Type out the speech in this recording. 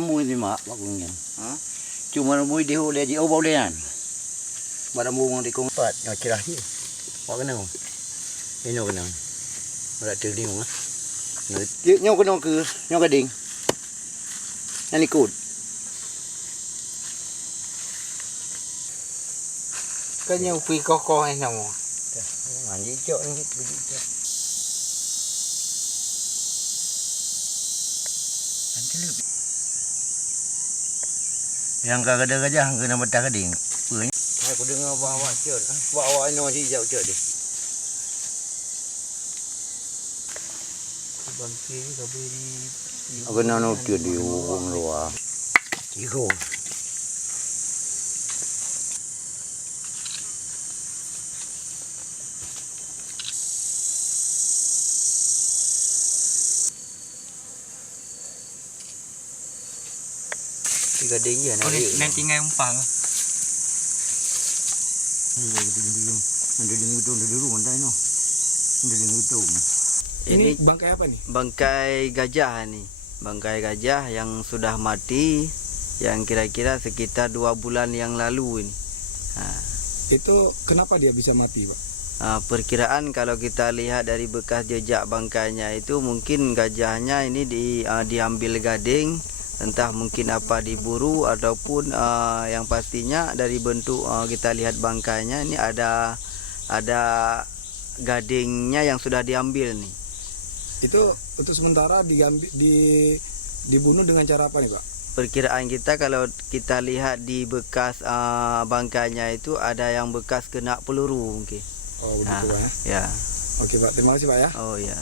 Mui ni mak bagusnya. Ha? Cuma mui dia boleh di obau dia kan. Barang mui di kompat nak cerah ni. Wak kena. Ini kena. Berat terding ah. Dia nyo kena ke nyo gading. Yang ikut. Cái nhau phi co hay nào mà. Mandi cok ni begitu cok. Yang kada gajah kena betah gading. Punya. Aku dengar bawa cok. Bawa ino si jauh cok dia. Bangke kaberi. Aku nak nak dia di orang luar. Iko. Gading je nak. Nanti ngai umpang. Ini bangkai apa nih? Bangkai gajah nih. Bangkai gajah yang sudah mati, yang kira-kira sekitar 2 bulan yang lalu ini. Itu kenapa dia bisa mati, Pak? Perkiraan kalau kita lihat dari bekas jejak bangkainya itu mungkin gajahnya ini diambil gading, entah mungkin apa diburu ataupun yang pastinya dari bentuk kita lihat bangkainya ini ada gadingnya yang sudah diambil nih. Itu untuk sementara dibunuh dengan cara apa nih, Pak? Perkiraan kita kalau kita lihat di bekas bangkainya itu ada yang bekas kena peluru mungkin. Oh begitu, Pak ya. Ya. Oke, Pak. Terima kasih, Pak ya. Oh ya.